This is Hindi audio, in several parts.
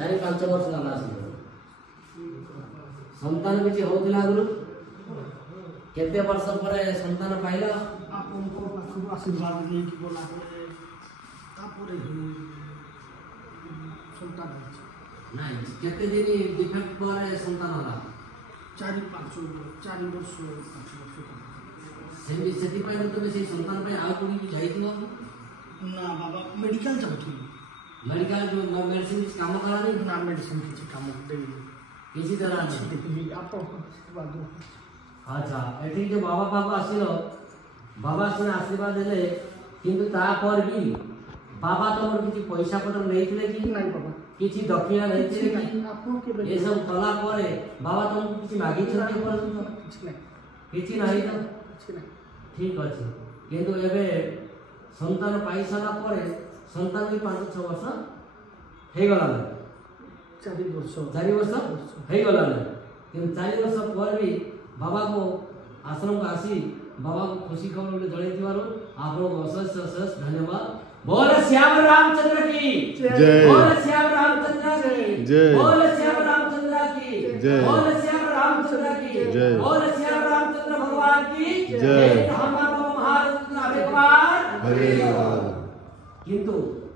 4-5 वर्ष लगा संतान किसी होता आगु केते वर्ष पर संतान पाइल आशीर्वाद लेकिन गला संतान नहीं केते दिन डिफेक्ट पर संतान होला 4-5 वर्ष से तुम से संतान पे आउ कोई जाइथिलो ना बाबा मेडिकल जाउथु मेडिकल जो मेडिसिन काम करा नहीं ना मेडिसिन किसी काम देबी किसी तरह देखि आप बाद अच्छा एठी जो बाबा बाबा आसिलो बाबा से आशीर्वाद देले किंतु ता पर भी बाबा तमर किछि पैसा पत्र नैथिले कि नहीं बाबा किछि दक्षिणा नैथिले कि आपन के ए सब कला करे बाबा तुमको किछि मागी छथि पर किछि नहीं तो ठीक अछि किंतु एबे संतान पाई सारा परे संतान भी 5-6 वर्ष हे गला 4 वर्ष हे गला किंतु 4 वर्ष पर भी बाबा को आश्रम को आसी बाबा को खुशी खबर जड़े आप अशेष धन्यवाद। बोल श्याम रामचंद्र की जय, बोल श्याम रामचंद्र की जय, बोल श्याम रामचंद्र की जय, बोल श्याम रामचंद्र की जय, बोल श्याम रामचंद्र भगवान की जय। किंतु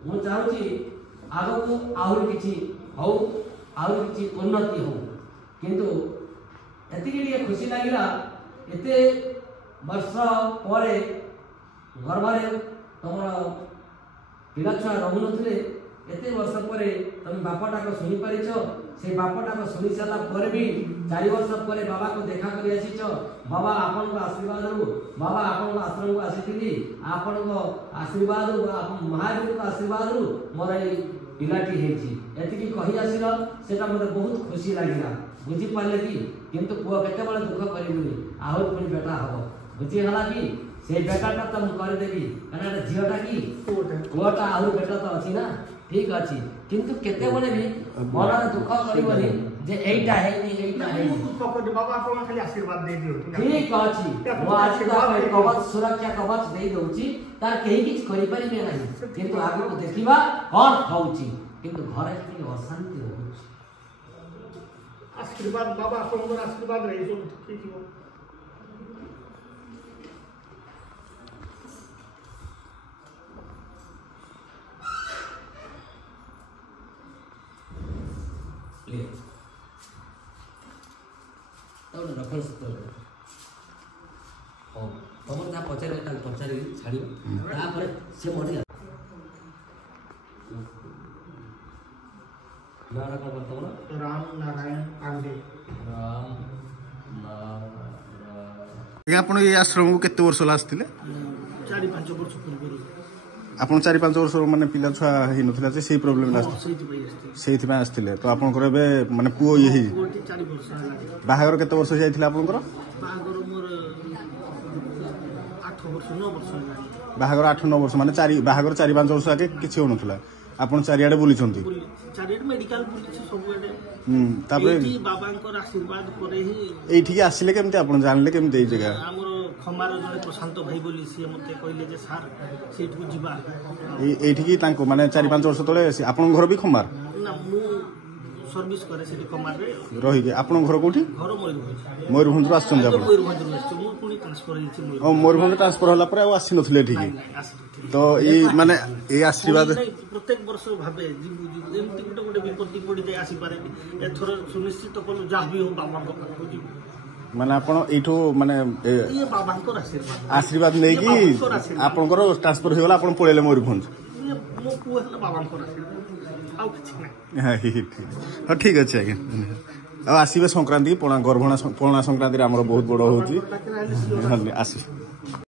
मु चाहूची आगो को आहुरी किछि हो आहुरी किछि उन्नति हो किंतु एतिके लिए खुशी लागिला एते वर्ष परे गर्भरे तमर पिला छुआ रहु नथिले एते वर्ष परे तुम बापाटा को सुनी परिछ से बापाटा को सुनी सारा पर भी 4 वर्ष परे बाबा को देखा करी आसीछ बाबा आपन को आशीर्वाद रु बाबा आपन को आश्रम को आसीथिली आपन को आशीर्वाद रु महावीर को आशीर्वाद रु मोर पिलाटी हेची एतिकी कहि आसील सेटा मते बहुत खुशी लागिला बुझी पाले कि किंतु पुआ केते बळे दुख करिबुनी आहुर पुनी बेटा हबो बुझी हला कि से बेटाटा त कर देबी कना झियोटा कि पुआटा आहुर बेटा त अछि ना ठीक अछि किंतु केते बळे भी मन दुख करिबनी जे एइटा है नी एइटा है बाबा आपन खाली आशीर्वाद दे दियो ठीक अछि वो आशीर्वाद कवच सुरक्षा कवच दे दोछि तार केही किछ करि परिबे नाही किंतु आगु को देखिबा कोन होउछि किंतु घरे कि अशांति होउछि आशीर्वाद बाबा आपन आशीर्वाद रही सब ठीक हो तब रेफरेंस तो हां तमर ना पचारे ता पचारे छाड़ी ता पर से मोटी नारा का बताओ ना राम नारायण पांडे राम नारायण आपण ये आश्रम को केते वर्ष लास्तिले 4-5 वर्ष पूर्व आपण 4-5 वर्ष माने पिला छुआ हे नथिला जे सेही प्रॉब्लम लास्ट सेही थि आस्तिले तो आपण करे बे माने पुओ यही 4 वर्ष बाहागर केते वर्ष जाइथिला आपण कर बाहागर मोर 8 वर्ष 9 वर्ष बाहागर 8-9 वर्ष माने 4 बाहागर 4-5 वर्ष आके किछि होनथला आपण चारियाडे बुली छंती चारियाडे मेडिकल बुली सबुडे तापरे एठी बाबांकर आशीर्वाद करे ही एठी आसिले केमते आपण जानले केमते ए जगह हमर खमार जने प्रशांत भाई बोली से मते कहले जे सर सेठ को जिबा एठी की तांको माने 4-5 वर्ष तले आपण घर भी खमार ना मु सर्विस करे सेठी खमार रे रही के आपण घर कोठी घर मयूरभंज रो आछन आपण मयूरभंज रो मु पुनी ट्रांसफर हिची ओ मयूरभंज ट्रांसफर होला पर आसी नथले एठी की तो ए माने ए आशीर्वाद प्रत्येक वर्ष भाबे एमती गोटे विपत्ति पड़ी जाय आसी पारे एथर सुनिश्चित कलु जा भी हो बाबा को पाखु जी माने आपण एठो माने ये बाबा को आशीर्वाद नै कि आपनकर ट्रांसफर होइला आपण पळेले मयूरभंज ये मो पुहला बाबा को आशीर्वाद आउ किछ नै हां ठीक ठीक अछि आगे आ आसीबे संक्रांति पणा गर्भणा पणा संक्रांति रे हमर बहुत बड़ होउची आसी